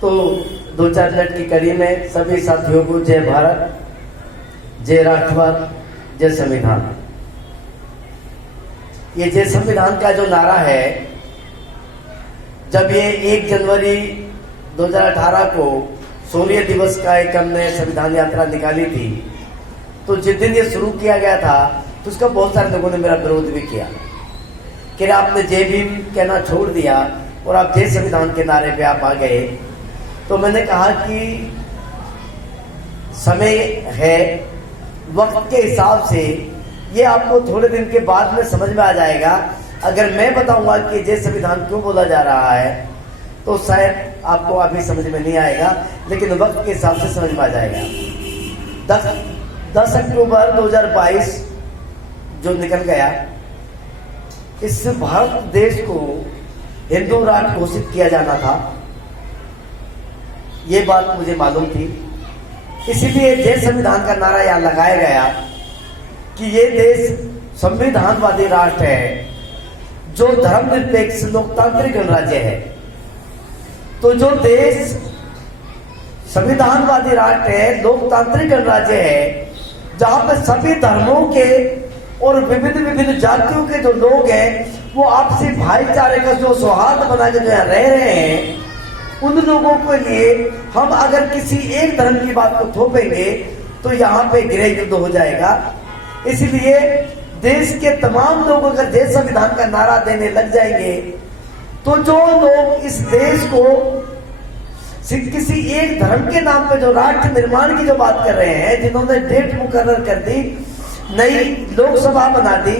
तो 2-4 मिनट की कड़ी में सभी साथियों को जय भारत, जय राष्ट्रवाद, जय संविधान। ये जय संविधान का जो नारा है, जब ये 1 जनवरी 2018 को शौर्य दिवस का एक हमने संविधान यात्रा निकाली थी, तो जिस दिन ये शुरू किया गया था तो उसका बहुत सारे लोगों ने मेरा विरोध भी किया कि आपने जय भीम कहना छोड़ दिया और आप जय संविधान के नारे पे आप आ गए। तो मैंने कहा कि समय है, वक्त के हिसाब से ये आपको थोड़े दिन के बाद में समझ में आ जाएगा। अगर मैं बताऊंगा कि जय संविधान क्यों बोला जा रहा है तो शायद आपको अभी समझ में नहीं आएगा, लेकिन वक्त के हिसाब से समझ में आ जाएगा। 10 अक्टूबर 2022 जो निकल गया, इस भारत देश को हिंदू राष्ट्र घोषित किया जाना था, ये बात मुझे मालूम थी। इसीलिए जय संविधान का नारा यहां लगाया गया कि ये देश संविधानवादी राष्ट्र है जो धर्मनिरपेक्ष लोकतांत्रिक गणराज्य है। तो जो देश संविधानवादी राष्ट्र है, लोकतांत्रिक गणराज्य है, जहां पर सभी धर्मों के और विभिन्न जातियों के जो लोग हैं वो आपसी भाईचारे का जो सौहार्द बना के जो यहाँ रह रहे हैं, उन लोगों के लिए हम अगर किसी एक धर्म की बात को थोपेंगे तो यहाँ पे गृह युद्ध हो जाएगा। इसलिए देश के तमाम लोग अगर जय संविधान का नारा देने लग जाएंगे तो जो लोग इस देश को किसी एक धर्म के नाम पे जो राष्ट्र निर्माण की जो बात कर रहे हैं, जिन्होंने डेट मुकर्रर कर दी, नई लोकसभा बना दी,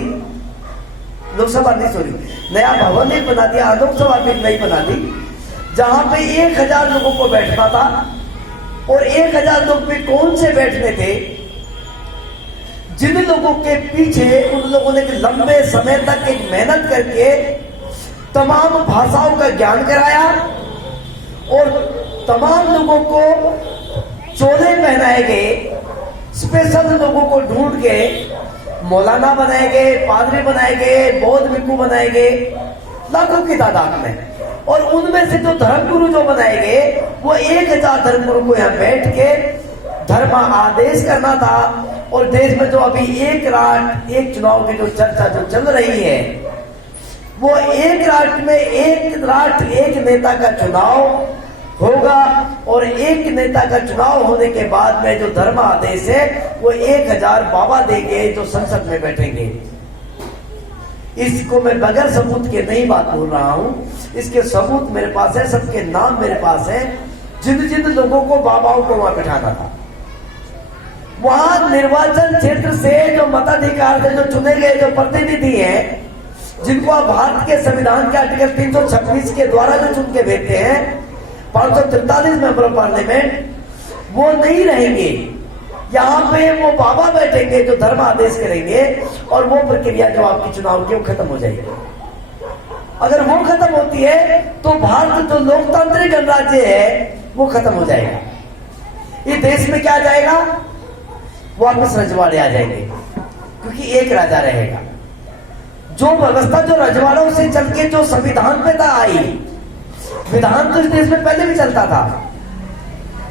लोकसभा नहीं सॉरी नया भवन एक बना दिया, लोकसभा भी नई बना दी, जहां पे 1000 लोगों को बैठना था। और 1000 लोग भी कौन से बैठने थे? जिन लोगों के पीछे उन लोगों ने लंबे समय तक एक मेहनत करके तमाम भाषाओं का ज्ञान कराया और तमाम लोगों को चोले पहनाए गए, स्पेशल लोगों को ढूंढ के मौलाना बनाए गए, पादरी बनाए गए, बौद्ध भिक्षु बनाए गए, लाखों की तादाद में। और उनमें से जो धर्मगुरु जो बनाए गए वो 1000 धर्मगुरु को यहाँ बैठ के धर्म आदेश करना था। और देश में जो अभी एक राष्ट्र एक चुनाव की जो चर्चा जो चल रही है, वो एक राष्ट्र में एक राष्ट्र एक नेता का चुनाव होगा और एक नेता का चुनाव होने के बाद में जो धर्म आदेश है वो 1000 बाबा देंगे जो संसद में बैठेंगे। इसको मैं बगैर सबूत के नहीं बात बोल रहा हूं, इसके सबूत मेरे पास है, सबके नाम मेरे पास है। जिन जिन लोगों को बाबाओं को वहां बैठाना था, वहां निर्वाचन क्षेत्र से जो मताधिकार से जो चुने गए जो प्रतिनिधि हैं, जिनको आप भारत के संविधान के आर्टिकल 326 के द्वारा जो चुन के भेजते हैं, 543 मेंबर ऑफ पार्लियामेंट, वो नहीं रहेंगे। यहाँ पे वो बाबा बैठेंगे जो धर्म आदेश करेंगे और वो प्रक्रिया जो आपकी चुनाव की वो खत्म हो जाएगी। अगर वो खत्म होती है तो भारत जो लोकतांत्रिक गणराज्य है वो खत्म हो जाएगा। ये देश में क्या आ जाएगा? वापस रजवाड़े आ जाएंगे, क्योंकि एक राजा रहेगा। जो व्यवस्था जो रजवाड़ों से चल के जो संविधान पे था आई, विधान तो इस देश में पहले भी चलता था,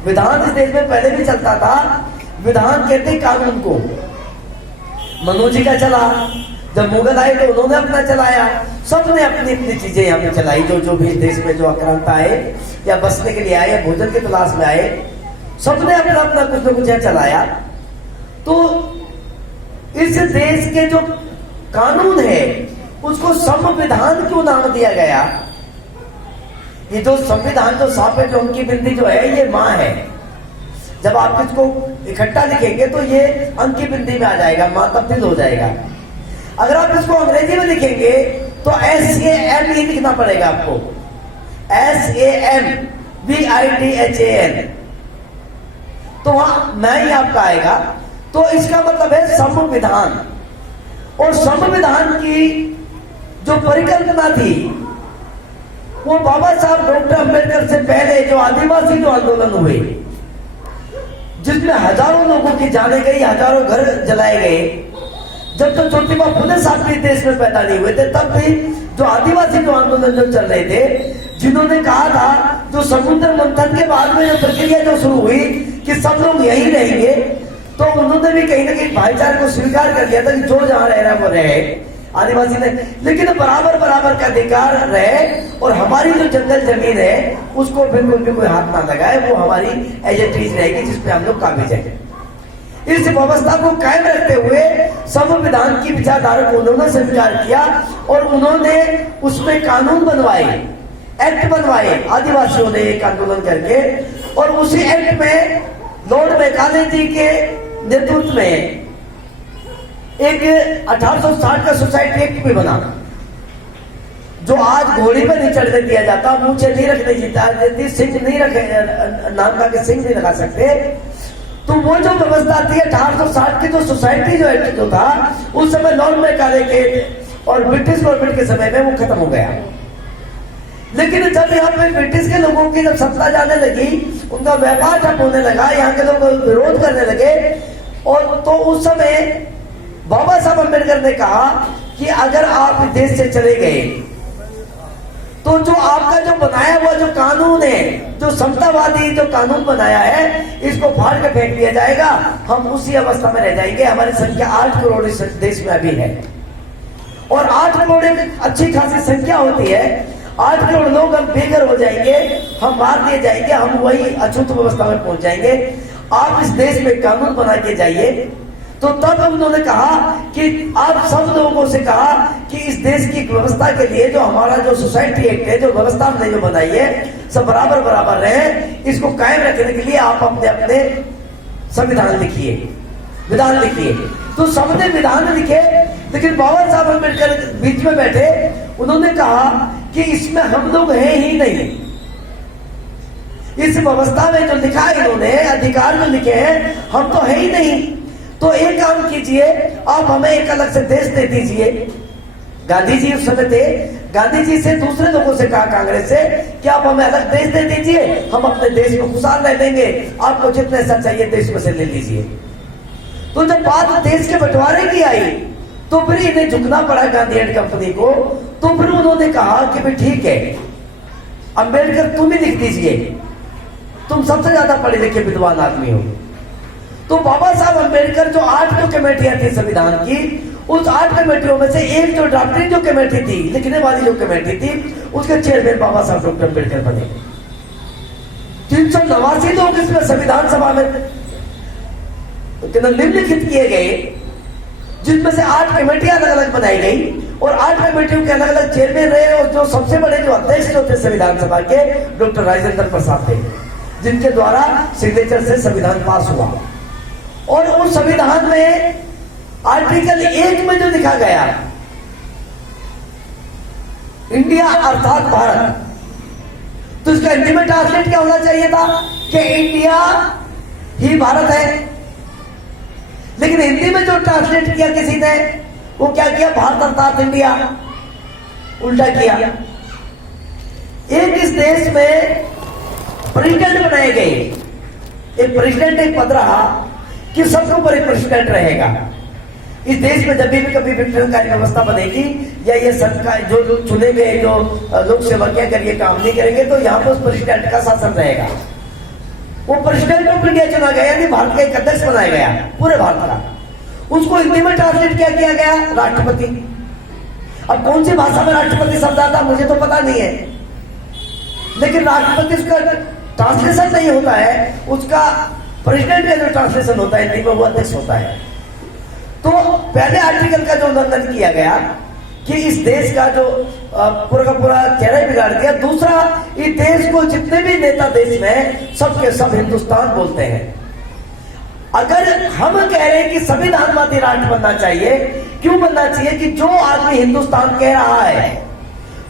विधान इस देश में पहले भी चलता था। विधान कहते कानून को, मनु जी का चला, जब मुगल आए तो उन्होंने अपना चलाया, सबने अपनी अपनी चीजें यहाँ पे चलाई। जो भी देश में जो आक्रांता आए या बसने के लिए आए या भोजन की तलाश में आए, सबने अपना अपना कुछ न कुछ चलाया। तो इस देश के जो कानून है उसको संविधान क्यों नाम दिया गया? ये जो संविधान जो साफ है, जो उनकी बिंदी जो है ये माँ है। जब आप इसको इकट्ठा लिखेंगे तो ये अंक की बिंदी में आ जाएगा, माँ तब्दील हो जाएगा। अगर आप इसको अंग्रेजी में लिखेंगे तो SAM ही लिखना पड़ेगा आपको, SAMVIDHAN, तो वहां मैं ही आपका आएगा। तो इसका मतलब है संविधान। और संविधान की जो परिकल्पना थी वो बाबा साहब डॉक्टर अंबेडकर से पहले जो आदिवासी जो आंदोलन हुए, जिसमें हजारों लोगों की जाने गई, हजारों घर जलाए गए, जब तक ज्योतिबा फुले साहब भी देश में पैदा नहीं हुए थे, तब भी जो आदिवासी जो आंदोलन जो चल रहे थे, जिन्होंने कहा था, जो समुद्र मंथन के बाद में जो प्रक्रिया जो शुरू हुई कि सब लोग यहीं रहेंगे, तो उन्होंने भी कहीं ना कहीं भाईचारे को स्वीकार कर लिया था कि जो जहां रह रहा है वो रहे, आदिवासी ने, लेकिन बराबर बराबर का अधिकार रहे और हमारी जो जंगल जमीन है उसको बिल्कुल भी कोई हाथ ना लगाए, वो हमारी एज इट इज रहेगी जिसपे हम लोग काबिज हैं। इस व्यवस्था को कायम रखते हुए संविधान की विचारधारा को उन्होंने स्वीकार किया और उन्होंने उसमें कानून बनवाए, एक्ट बनवाए आदिवासियों ने एक आंदोलन करके, और उसी एक्ट में लॉर्ड मैकाले जी के नेतृत्व में एक 1860 का सोसाइटी एक्ट भी बना, जो आज घोड़ी पर नहीं चढ़ने दिया जाता, मूछें नहीं रखने देती, सिंह नहीं रखे, नाम का सिंह नहीं लगा सकते। तो वो जो व्यवस्था थी 1860 की, जो सोसाइटी जो एक्ट जो था उस समय लॉर्ड मैकाले के और ब्रिटिश गवर्नमेंट के समय में वो खत्म हो गया। लेकिन जब यहाँ पे ब्रिटिश के लोगों की जब सत्ता जाने लगी, उनका व्यापार ठप होने लगा, यहाँ के लोग विरोध करने लगे, और तो उस समय बाबा साहब अम्बेडकर ने कहा कि अगर आप देश से चले गए तो जो आपका जो बनाया हुआ जो कानून है, जो समतावादी जो कानून बनाया है, इसको फाड़ के फेंक दिया जाएगा, हम उसी अवस्था में रह जाएंगे। हमारी संख्या 8 करोड़ इस देश में अभी है, और 8 करोड़ एक अच्छी खासी संख्या होती है। 8 करोड़ लोग हम बेघर हो जाएंगे, हम मार दिए जाएंगे, हम वही अछूत व्यवस्था में पहुंच जाएंगे। आप इस देश में कानून बना के जाइए। तो तब उन्होंने कहा कि आप सब लोगों से कहा कि इस देश की व्यवस्था के लिए जो हमारा जो सोसाइटी एक्ट है, जो व्यवस्था हमने जो बनाई है, सब बराबर बराबर रहे, इसको कायम रखने के लिए आप अपने अपने संविधान लिखिए, विधान लिखिए। तो सबने विधान लिखे, लेकिन बाबा साहब अम्बेडकर बीच में बैठे, उन्होंने कहा कि इसमें हम लोग हैं ही नहीं। इस व्यवस्था में जो लिखा है इन्होंने, अधिकार जो लिखे हैं, हम तो है ही नहीं। तो एक काम कीजिए, आप हमें एक अलग से देश दे दीजिए। गांधी जी उस समय थे, गांधी जी से दूसरे लोगों से कहा, कांग्रेस से, कि आप हमें अलग देश दे दीजिए, हम अपने देश में खुशहाल रह देंगे, आपको जितने सा चाहिए देश में से ले लीजिए। तो जब बात देश के बंटवारे की आई, तो फिर इन्हें झुकना पड़ा गांधी एंड कंपनी को। तो फिर उन्होंने कहा कि भाई ठीक है, अम्बेडकर तुम ही लिख दीजिए, तुम सबसे ज्यादा पढ़े लिखे विद्वान आदमी हो। तो बाबा साहब अम्बेडकर जो 8 जो कमेटियां थी संविधान की, उस 8 कमेटियों में से एक जो ड्राफ्टिंग जो कमेटी थी, लिखने वाली जो कमेटी थी, उसके चेयरमैन बाबा साहब डॉक्टर अम्बेडकर बने। 389 लोग इसमें संविधान सभा में निम्नलिखित किए गए, जिसमें से 8 कमेटियां अलग अलग बनाई गई, और 8 कमेटियों के अलग अलग चेयरमैन रहे, और जो सबसे बड़े जो अध्यक्ष जो थे संविधान सभा के, डॉक्टर राजेंद्र प्रसाद थे, जिनके द्वारा सिग्नेचर से संविधान पास हुआ। और उस संविधान में आर्टिकल 1 में जो लिखा गया, इंडिया अर्थात भारत, तो इसका हिंदी में ट्रांसलेट क्या होना चाहिए था कि इंडिया ही भारत है। लेकिन हिंदी में जो ट्रांसलेट किया किसी ने, वो क्या किया, भारत अर्थात इंडिया, उल्टा किया। एक इस देश में प्रेसिडेंट बनाए गए, एक प्रेसिडेंट एक पद रहा कि सबके ऊपर एक प्रेसिडेंट रहेगा। इस देश में जब भी कभी विघटनकारी व्यवस्था बनेगी, या ये सरकार जो चुने गए जो लोक सेवक अगर ये काम नहीं करेंगे, तो यहाँ पर उस प्रेसिडेंट का शासन रहेगा। वो प्रेसिडेंट ऑफ इंडिया चुना गया, यानी भारत का एक अध्यक्ष बनाया गया पूरे भारत का। उसको हिंदी में ट्रांसलेट क्या किया गया, राष्ट्रपति। अब कौन सी भाषा में राष्ट्रपति शब्द आता मुझे तो पता नहीं है, लेकिन राष्ट्रपति उसका ट्रांसलेशन नहीं होता है, उसका प्रेसिडेंट का जो ट्रांसलेशन होता है हिंदी में, वो अध्यक्ष होता है। तो पहले आर्टिकल का जो उल्लंघन किया गया कि इस देश का जो पूरा का पूरा चेहरा बिगाड़ दिया। दूसरा, इस देश को जितने भी नेता देश में, सबके सब हिंदुस्तान बोलते हैं। अगर हम कह रहे हैं कि संविधानवादी राष्ट्र बनना चाहिए, क्यों बनना चाहिए कि जो आदमी हिंदुस्तान कह रहा है,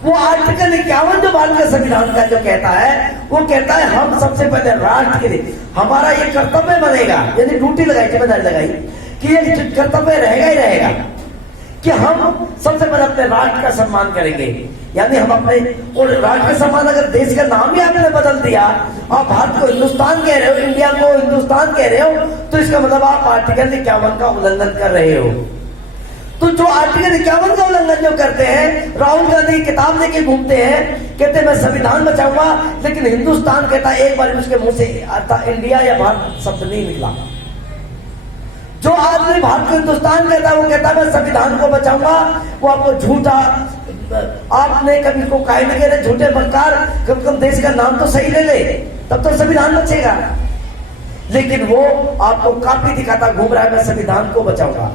वो आर्टिकल 51 जो भारत के संविधान का जो कहता है, वो कहता है हम सबसे पहले राष्ट्र के लिए हमारा ये कर्तव्य बनेगा, यानी ड्यूटी लगाई, जिम्मेदारी लगाई कि ये कर्तव्य रहेगा ही रहेगा कि हम सबसे पहले अपने राष्ट्र का सम्मान करेंगे। यानी हम अपने, और राष्ट्र का सम्मान, अगर देश का नाम ही आपने बदल दिया, आप भारत को हिंदुस्तान कह रहे हो, इंडिया को हिंदुस्तान कह रहे हो, तो इसका मतलब आप आर्टिकल 51 का उल्लंघन कर रहे हो। तो जो आर्टिकल 51 का उल्लंघन जो करते हैं, राहुल गांधी किताब लेके घूमते हैं, कहते मैं संविधान बचाऊंगा, लेकिन हिंदुस्तान कहता एक बार उसके मुंह से इंडिया या भारत शब्द नहीं निकला। जो आदमी भारत को हिंदुस्तान कहता है वो कहता है मैं संविधान को बचाऊंगा, वो आपको झूठा, आपने कभी को काहे नहीं कह रहे, झूठे बक्कार, कम कम देश का नाम तो सही ले ले, तब तो संविधान बचेगा। लेकिन वो आपको काफी दिखाता घूम रहा है मैं संविधान को बचाऊंगा,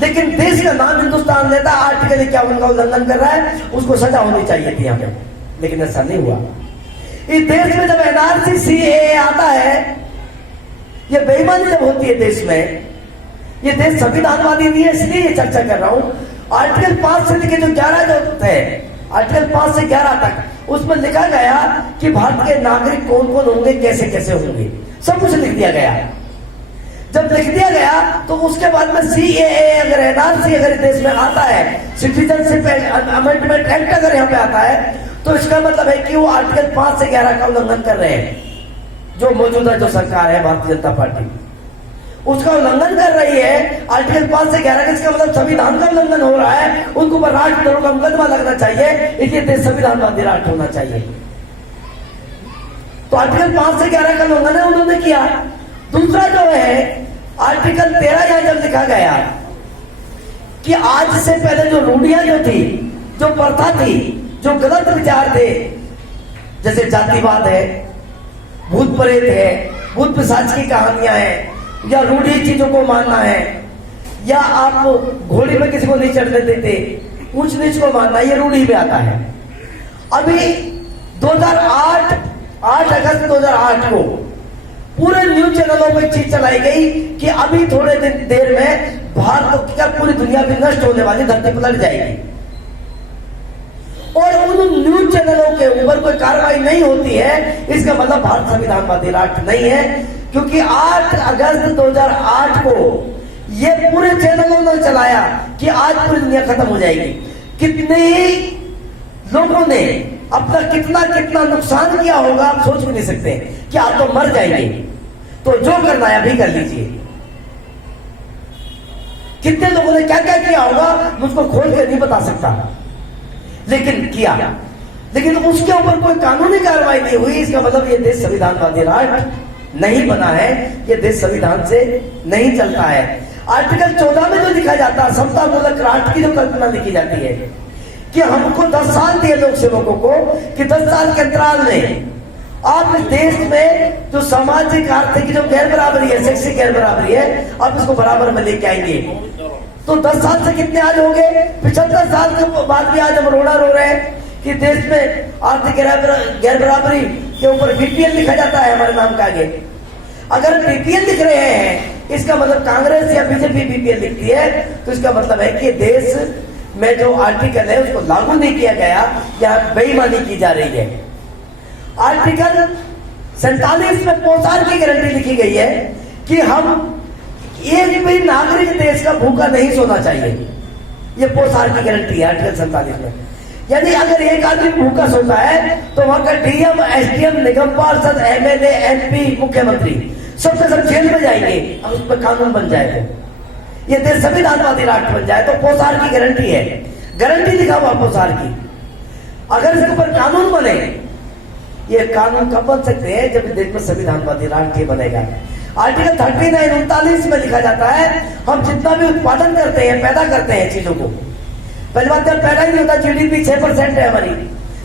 लेकिन देश का नाम हिंदुस्तान लेता, आर्टिकल 51 का उल्लंघन कर रहा है, उसको सजा होनी चाहिए थी यहाँ पे, लेकिन ऐसा नहीं हुआ। इस देश में जब एनआरसी सीएए आता है, ये बेईमानी जब होती है देश में, ये देश संविधानवादी नहीं है, इसलिए ये चर्चा कर रहा हूं। आर्टिकल 5 से लेकर जो 11 जो है, आर्टिकल 5 से 11 तक उसमें लिखा गया कि भारत के नागरिक कौन कौन होंगे, कैसे कैसे होंगे, सब कुछ लिख दिया गया। जब लिख दिया गया तो उसके बाद में सीएए अगर एनआरसी अगर देश में आता है, सिटीजनशिप अमेंडमेंट एक्ट अगर यहाँ पे आता है, तो इसका मतलब है कि वो आर्टिकल 5 से 11 का उल्लंघन कर रहे हैं। जो मौजूदा जो सरकार है भारतीय जनता पार्टी, उसका उल्लंघन कर रही है आर्टिकल 5 से 11 का, इसका मतलब संविधान का उल्लंघन हो रहा है, उनको पर राष्ट्रद्रोह का मुकदमा लगना चाहिए, इसलिए देश संविधानवादी राष्ट्र होना चाहिए। तो आर्टिकल 5 से 11 का उल्लंघन है उन्होंने किया। दूसरा जो है आर्टिकल 13 यहां जब लिखा गया कि आज से पहले जो रूढ़ियां जो थी, जो प्रथा थी, जो गलत विचार थे, जैसे जातिवाद है, भूत प्रेत है, भूत पिशाच की कहानियां हैं, या रूढ़ी चीजों को मानना है, या आप घोड़ी में किसी को नहीं चढ़ने देते, ऊंच नीच को मानना, ये रूढ़ी में आता है। अभी 8 अगस्त 2008 को पूरे न्यूज चैनलों में चीज चलाई गई कि अभी थोड़े दिन देर में भारत क्या पूरी दुनिया भी नष्ट होने वाली, धरती पलट जाएगी। और उन न्यूज चैनलों के ऊपर कोई कार्रवाई नहीं होती है, इसका मतलब भारत संविधानवादी राष्ट्र नहीं है, क्योंकि 8 अगस्त 2008 को ये पूरे चैनलों ने चलाया कि आज पूरी दुनिया खत्म हो जाएगी। कितने ही लोगों ने अपना कितना कितना नुकसान किया होगा आप सोच भी नहीं सकते, कि आप तो मर जाएंगे, तो जो करना है अभी कर लीजिए। कितने लोगों ने क्या क्या किया होगा मुझको खोल के नहीं बता सकता, लेकिन किया। लेकिन उसके ऊपर कोई कानूनी कार्रवाई नहीं हुई, इसका मतलब ये देश संविधानवादी राष्ट्र नहीं बना है, ये देश संविधान से नहीं चलता है। आर्टिकल 14 में जो लिखा जाता है समता मूलक राष्ट्र की जो कल्पना लिखी जाती है कि हमको 10 साल दिए लोक सेवकों को, कि 10 साल के अंतराल में आप इस देश में जो सामाजिक आर्थिक जो गैर बराबरी है, सेक्सी गैर बराबरी है, आप इसको बराबर में लेके आएंगे। तो 10 साल से कितने आज हो गए, 75 साल के बाद भी आज हम रोना रो रहे हैं कि देश में आर्थिक गैर बराबरी के ऊपर बीपीएल लिखा जाता है हमारे नाम का आगे। अगर बीपीएल लिख रहे हैं, इसका मतलब कांग्रेस या बीजेपी बीपीएल लिखती है, तो इसका मतलब है कि देश में जो आर्टिकल है उसको लागू नहीं किया गया, या बेईमानी की जा रही है। आर्टिकल 47 में पोशार की गारंटी लिखी गई है कि हम एक भी नागरिक देश का भूखा नहीं सोना चाहिए, ये पोशार की गारंटी है आर्टिकल 47 में। यानी अगर एक आदमी भूखा सोता है तो वहां का डीएम, एसडीएम, निगम पार्षद, एमएलए, एमपी, मुख्यमंत्री सबके सब जेल में जाएंगे, अब उस पर कानून बन जाए तो ये देश संविधानवादी राष्ट्र बन जाए। तो पोशार की गारंटी है, गारंटी लिखा हुआ पोशार की। अगर इसके ऊपर कानून बने, ये कानून कब बन सकते हैं, जब देश में संविधानवादी राष्ट्र बनेगा। आर्टिकल 39 में लिखा जाता है हम जितना भी उत्पादन करते हैं, पैदा करते हैं चीजों को, पहली बात जब पैदा ही नहीं होता, जीडीपी 6% है हमारी,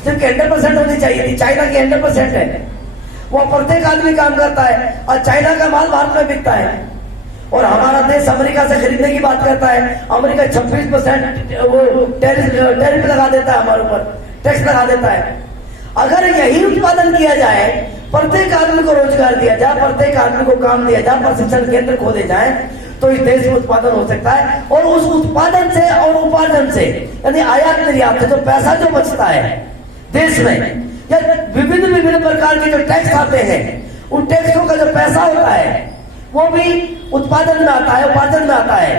जबकि 100% होनी चाहिए थी। चाइना की 100% है, वो प्रत्येक आदमी काम करता है, और चाइना का माल भारत में बिकता है। और हमारा देश अमेरिका से खरीदने की बात करता है, अमेरिका 26% वो टैरिफ लगा देता है, हमारे ऊपर टैक्स लगा देता है। अगर यही उत्पादन किया जाए, प्रत्येक आदमी को रोजगार दिया जाए, प्रत्येक आदमी को काम दिया जाए, प्रशिक्षण केंद्र खोले जाए, तो इस देश में उत्पादन हो सकता है। और उस उत्पादन से और उपार्जन से, यानी आयात निर्यात से जो पैसा जो बचता है देश में, या विभिन्न प्रकार के जो टैक्स आते हैं, उन टैक्सों का जो पैसा होता है वो भी उत्पादन में आता है, उपार्जन में आता है।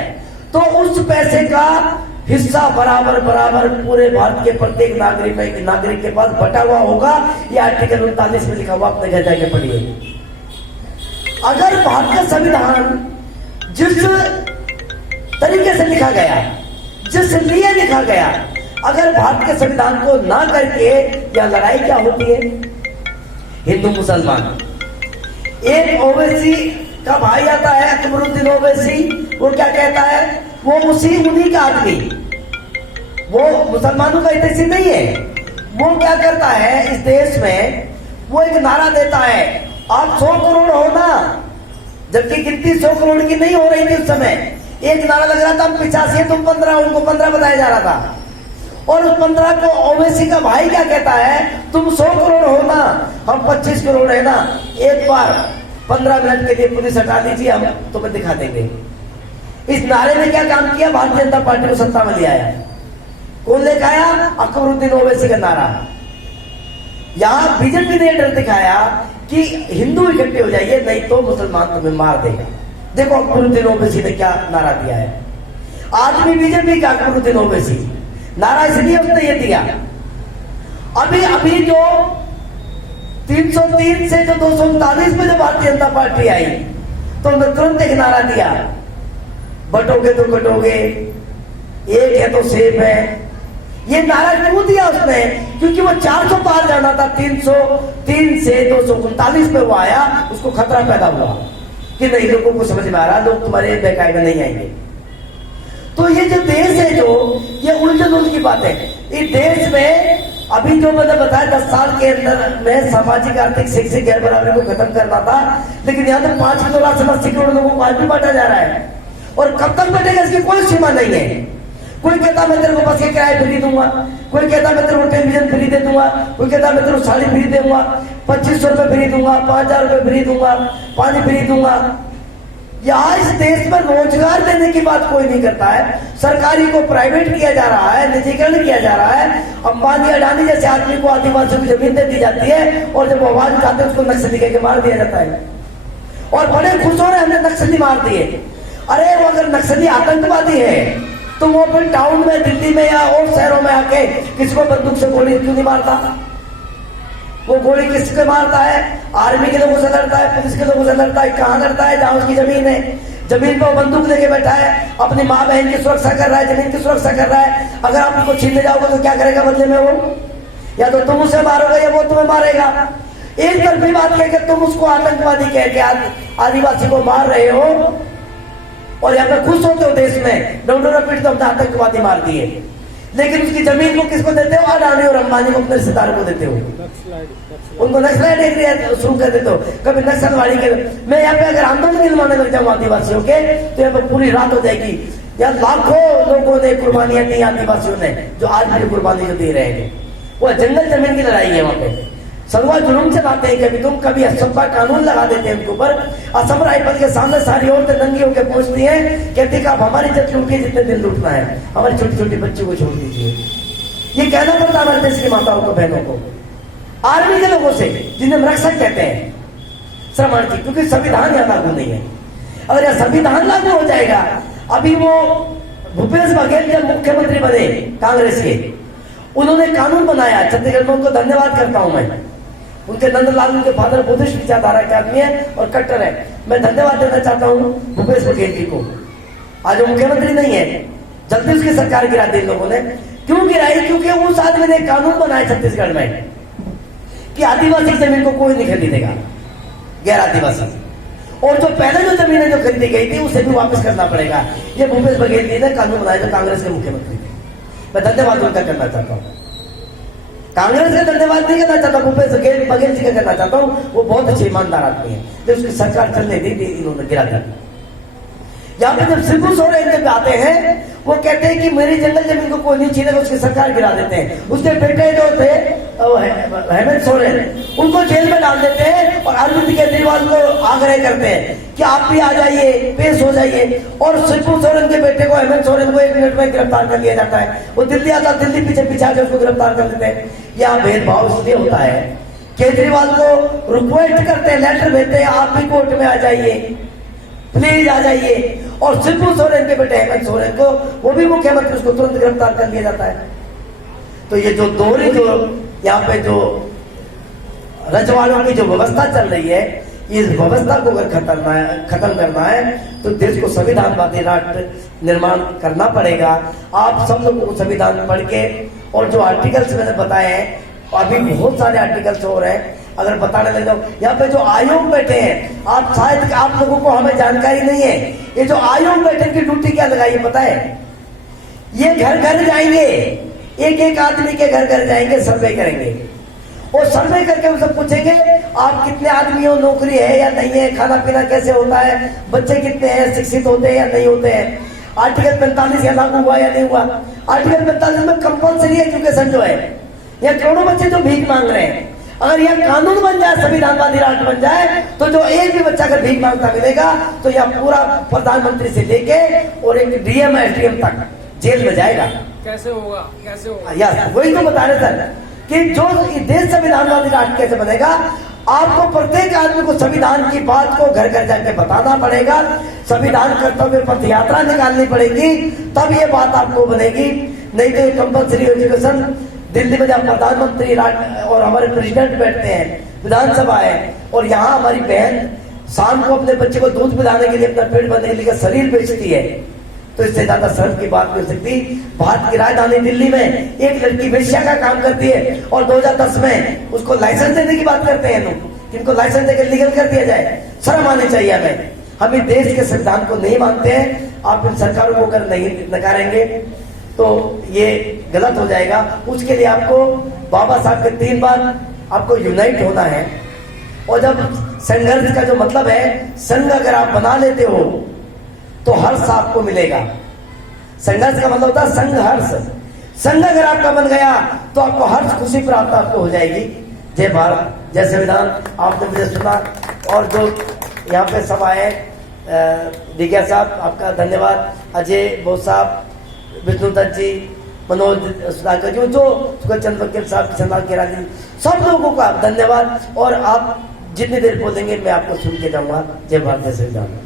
तो उस पैसे का हिस्सा बराबर बराबर पूरे भारत के प्रत्येक नागरिक के पास बटा हुआ होगा। ये आर्टिकल 39 में लिखा हुआ, अपने घर जाके पढ़िए। अगर भारत का संविधान जिस तरीके से लिखा गया जिसलिए लिखा गया। अगर भारत के संविधान को ना करके यह लड़ाई क्या होती है? हिंदू मुसलमान, एक ओवैसी का भाई आता है अकबरुद्दीन ओवैसी, वो क्या कहता है? वो उन्हीं का आदमी, वो मुसलमानों का हितैषी नहीं है। वो क्या करता है इस देश में? वो एक नारा देता है, आप 100 करोड़ हो ना, जबकि गिनती 100 करोड़ की नहीं हो रही थी उस समय। एक नारा लग रहा था, हम 85 तुम 15, उनको 15 बताया जा रहा था। और उस 15 को ओवैसी का भाई क्या कहता है? तुम 100 करोड़ हो ना, हम 25 करोड़ है ना, एक बार 15 मिनट के लिए पुलिस हटा दीजिए, हम तुम्हें दिखा देंगे। इस नारे ने क्या काम किया? भारतीय जनता पार्टी को सत्ता में ले आया। कौन लेकर आया? अकबरुद्दीन ओवैसी का नारा। यहां बीजेपी ने डर दिखाया कि हिंदू इकट्ठे हो जाइए, नहीं तो मुसलमान तुम्हें मार देगा। देखो अकबरुद्दीन ओवैसी ने क्या नारा दिया है। आज भी बीजेपी का अकबरुद्दीन ओवैसी नारा इसलिए उसने ये दिया। अभी जो 303 से जो 239 में जो भारतीय जनता पार्टी आई, तो उन्होंने तुरंत एक नारा दिया, बटोगे तो कटोगे, एक है तो सेब है। ये नारा क्यों दिया उसने? क्योंकि वो 400 पार जाना था, 303 से 239 पे वो आया, उसको खतरा पैदा हुआ कि नहीं, लोगों को समझ में आ रहा, लोग तुम्हारे बेकायदे में नहीं आएंगे। तो ये जो देश है, जो ये उल्टी की बात है। इस देश में अभी जो मैंने बताया 10 साल के अंदर में सामाजिक आर्थिक शैक्षिक गैर बराबरी को खत्म करना था, लेकिन यहाँ तो 5 करोड़ से 80 करोड़ लोगों को आज भी बांटा जा रहा है। और कब तक बटेगा इसकी कोई सीमा नहीं है। कोई कहता मैं तेरे को बस के किराए फ्री दूंगा, कोई कहता मैं तेरे को टेलीविजन फ्री दे दूंगा, कोई कहता मैं तेरे को साड़ी फ्री दूंगा, 2500 रुपए फ्री दूंगा, 5000 रुपए फ्री दूंगा, पानी फ्री दूंगा। यहाँ इस देश में रोजगार देने की बात कोई नहीं करता है। सरकारी को प्राइवेट किया जा रहा है, निजीकरण किया जा रहा है। अंबानी अडानी जैसे आदमी को आदिवासियों की जमीन दे दी जाती है, और जब आवाज उठाते हैं उसको नक्सली कह के मार दिया जाता है। और बड़े खुश हो रहे हमने नक्सली मार दिए। अरे वो अगर नक्सली आतंकवादी है तो वो फिर टाउन में, दिल्ली में या और शहरों में आके किसको बंदूक से गोली क्यों नहीं मारता? वो गोली किसके मारता है? आर्मी के लोगों से लड़ता है, पुलिस के लोगों से लड़ता है। कहां लड़ता है? जहां उसकी जमीन है, जमीन पर वो बंदूक लेके बैठा है, अपनी माँ बहन की सुरक्षा कर रहा है, जमीन की सुरक्षा कर रहा है। अगर आप उनको छीनने जाओगे तो क्या करेगा बदले में वो? या तो तुम उसे मारोगे या वो तुम्हें मारेगा। एक तरफी बात कह के तुम उसको आतंकवादी कह के आदिवासी को मार रहे हो, और यहाँ पे खुश होते हो देश में, डॉक्टर पीट तो हमने आतंकवादी मार दिए। लेकिन उसकी जमीन को किसको देते हो? अडानी और अंबानी को, अपने रिश्तेदारों को देते हो। उनको नक्सलाइट एरिया शुरू कर देते हो, कभी नक्सलवाड़ी के। मैं यहाँ पे अगर आंदोलन दिलवाने लग जाऊँ आदिवासियों के, तो यहाँ पे पूरी रात हो जाएगी। यहाँ लाखों लोगों ने कुर्बानियां दी, आदिवासियों ने, जो आज भी कुर्बानी जो दे रहे हैं। वो जंगल जमीन की लड़ाई है। वहां पे सरवा जुलूम चलाते हैं, कभी तुम कभी असम का कानून लगा देते हैं उनके ऊपर। असम राइफल के सामने सारी औरतें नंगी होकर पहुंचती हैं, कहती आप हमारी इज्जत लूटिए जितने दिन लूटना है, हमारी छोटी छोटी बच्चों को छोड़ दीजिए। ये कहना पड़ता है हमारे देश की माताओं को, बहनों को, आर्मी के लोगों से, जिन्हें हम रक्षक कहते हैं, शरणार्थी, क्योंकि संविधान यहाँ लागू नहीं है। अगर यह संविधान लागू हो जाएगा, अभी वो भूपेश बघेल जब मुख्यमंत्री बने कांग्रेस के, उन्होंने कानून बनाया छत्तीसगढ़ में, उनको धन्यवाद करता हूं मैं। उनके नंदलाल, उनके फादर बुद्धिस्ट विचारधारा के आदमी है और कट्टर है। मैं धन्यवाद देना चाहता हूं भूपेश बघेल जी को। आज वो मुख्यमंत्री नहीं है, जल्दी उसकी सरकार गिरा दी लोगों ने। क्यों गिराई? क्योंकि उस आदमी ने कानून बनाया छत्तीसगढ़ में कि आदिवासी जमीन को कोई नहीं खरीदेगा, गैर आदिवासी। और जो पहले जो जमीन जो खरीदी गई थी उसे भी वापस करना पड़ेगा। ये भूपेश बघेल जी ने कानून बनाया, जो कांग्रेस के मुख्यमंत्री थे। मैं धन्यवाद उनका करना चाहता हूँ। कांग्रेस का धन्यवाद नहीं करना चाहता, भूपेश बघेल जी का करना चाहता हूँ। वो बहुत अच्छे ईमानदार आदमी है, जो उसकी सरकार चलने दी थी, इन्होंने गिरा दिया। यहाँ पे जब शिबू सोरेन जब आते हैं, वो कहते हैं कि मेरी जंगल जमीन को कोई नहीं छीनेगा, उसकी सरकार गिरा देते हैं। उसके बेटे जो थे हेमंत सोरेन, उनको जेल में डाल देते हैं और अरविंद केजरीवाल को आग्रह करते हैं कि आप भी आ जाइए, पेश हो जाइए। और शिबू सोरेन के बेटे को, हेमंत सोरेन को 1 मिनट में गिरफ्तार कर लिया जाता है। वो दिल्ली आता, दिल्ली पीछे पीछे उसको गिरफ्तार कर लेते हैं। यहाँ भेदभाव इसलिए होता है, केजरीवाल को रिक्वेस्ट करते हैं, लेटर भेजते हैं, आप भी कोर्ट में आ जाइए, प्लीज आ जाइए। और शिबू सोरेन के बेटे हेमंत सोरेन को, वो भी मुख्यमंत्री, उसको तुरंत गिरफ्तार कर लिया जाता है। तो ये जो दोहरी, जो यहाँ पे जो रजवाड़ों की जो व्यवस्था चल रही है, इस व्यवस्था को अगर खत्म करना है तो देश को संविधानवादी राष्ट्र निर्माण करना पड़ेगा। आप सब लोगों को संविधान पढ़ के, और जो आर्टिकल्स मैंने बताए हैं, अभी बहुत सारे आर्टिकल्स हो रहे हैं, अगर बताने लग जाओ, यहाँ पे जो आयोग बैठे हैं, आप शायद आप लोगों को हमें जानकारी नहीं है, ये जो आयोग बैठे की ड्यूटी क्या लगाई है पता है? ये घर घर जाएंगे, एक एक आदमी के घर घर जाएंगे, सर्वे करेंगे, और सर्वे करके उनसे पूछेंगे आप कितने आदमी हो, नौकरी है या नहीं है, खाना पीना कैसे होता है, बच्चे कितने हैं, शिक्षित होते हैं या नहीं होते हैं, आर्टिकल 45 या लागू हुआ या नहीं हुआ। आर्टिकल 45 में कंपल्सरी एजुकेशन जो है, या करोड़ों बच्चे जो भीख मांग रहे हैं, अगर यह कानून बन जाए, संविधानवादी राष्ट्र बन जाए, तो जो एक भी बच्चा अगर भीख मांगता मिलेगा तो यह पूरा प्रधानमंत्री से लेके और एक डीएम एसडीएम तक जेल में जाएगा। कैसे होगा, कैसे होगा? यस, वही तो बता रहे सर कि जो देश संविधानवादी राष्ट्र कैसे बनेगा, आपको प्रत्येक आदमी को संविधान की बात को घर घर जाके बताना पड़ेगा, संविधान कर्तव्य पथ यात्रा निकालनी पड़ेगी, तब ये बात आपको बनेगी। नहीं तो कंपल्सरी एजुकेशन, दिल्ली में जब प्रधानमंत्री और हमारे प्रेसिडेंट बैठते हैं, विधानसभा है, और यहाँ हमारी बहन शाम को अपने बच्चे को दूध पिलाने के लिए अपना पेट भरने के लिए शरीर बेचती है, तो इससे ज्यादा शर्म की बात नहीं हो सकती। भारत की राजधानी दिल्ली में एक लड़की वेश्या का काम करती है, और 2010 में उसको लाइसेंस देने की बात करते हैं लोग, कि इनको लाइसेंस देकर लीगल कर दिया जाए। शर्म आनी चाहिए हमें। हम इस देश के संविधान को नहीं मानते हैं, आप इन सरकारों को अगर नहीं नकारेंगे तो ये गलत हो जाएगा। उसके लिए आपको बाबा साहब के 3 बार आपको यूनाइट होना है, और जब संघर्ष का जो मतलब है, संघ अगर आप बना लेते हो तो हर्ष आपको मिलेगा। संघर्ष का मतलब होता है संघर्ष। संघ अगर आपका बन गया तो आपको हर्ष खुशी प्राप्त आपको हो जाएगी। जय भारत, जय संविधान। आपने मुझे सुना, और जो यहाँ पे सब आए, दिग्या साहब आपका धन्यवाद, अजय बोस साहब, विष्णु दत्त जी, मनोज सुधाकर जी, जो सुखचंद वकील साहब, किशन केरानी, सब लोगों का धन्यवाद। और आप जितनी देर बोलेंगे मैं आपको सुन के जाऊंगा। जय भारत, जय संविधान।